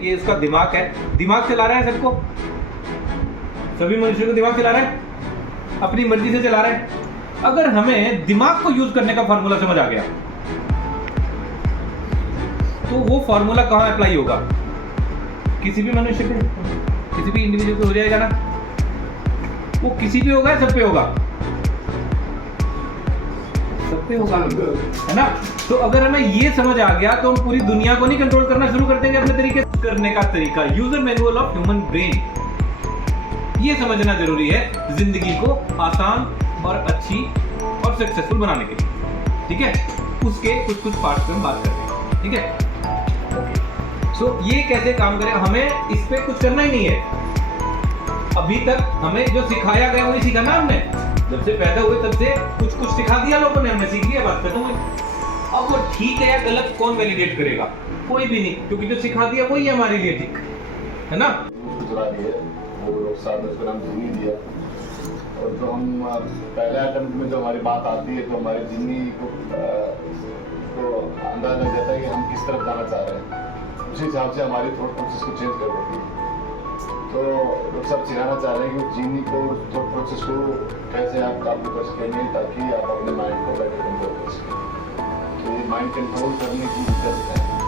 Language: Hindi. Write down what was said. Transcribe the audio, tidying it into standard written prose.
ये इसका दिमाग है, दिमाग चला रहा है सबको, सभी मनुष्यों को दिमाग चला रहा है, अपनी मर्जी से चला रहा है। अगर हमें दिमाग को यूज करने का फॉर्मूला समझ आ गया तो वो फॉर्मूला कहां अप्लाई होगा? किसी भी मनुष्य पे, किसी भी इंडिविजुअल पे हो जाएगा ना? वो किसी पे होगा, सब पे होगा, सब पे होगा, है ना? तो अगर हमें ये समझ आ गया तो हम पूरी दुनिया को नहीं कंट्रोल करना शुरू कर देंगे अपने तरीके करने का तरीका। User manual of human brain, ये समझना जरूरी है जिंदगी को आसान और अच्छी और सक्सेसफुल बनाने के लिए, ठीक है? उसके कुछ कुछ पार्ट्स पे हम बात करते हैं, ठीक है? सो ये कैसे काम करेगा, हमें इस पे कुछ करना ही नहीं है। अभी तक हमें जो सिखाया गया वही सीखा ना हमने, जब से पैदा हुए तब से कुछ कुछ सिखा दिया लोगों ने, हमने सीख लिया, बात खत्म हुई। अब वो ठीक है या गलत कौन वैलिडेट करेगा? कोई भी नहीं, क्योंकि जो सिखा दिया वही है हमारे लिए ठीक, है ना? उसका नाम जिन्नी दिया, और जो हम पहले अटेम्प्ट में जो हमारी बात आती है तो हमारे जिन्नी को अंदाजा लग जाता है कि हम किस तरफ जाना चाह रहे हैं, उसी हिसाब से हमारी थॉट प्रोसेस को चेंज कर देती है। तो लोग सब सिखाना चाह रहे हैं कि जिन्नी को, थॉट प्रोसेस को कैसे आप काबू कर सकेंगे ताकि आप अपने माइंड को बेटर कंट्रोल कर सकें। तो ये माइंड कंट्रोल करने की दिक्कत है।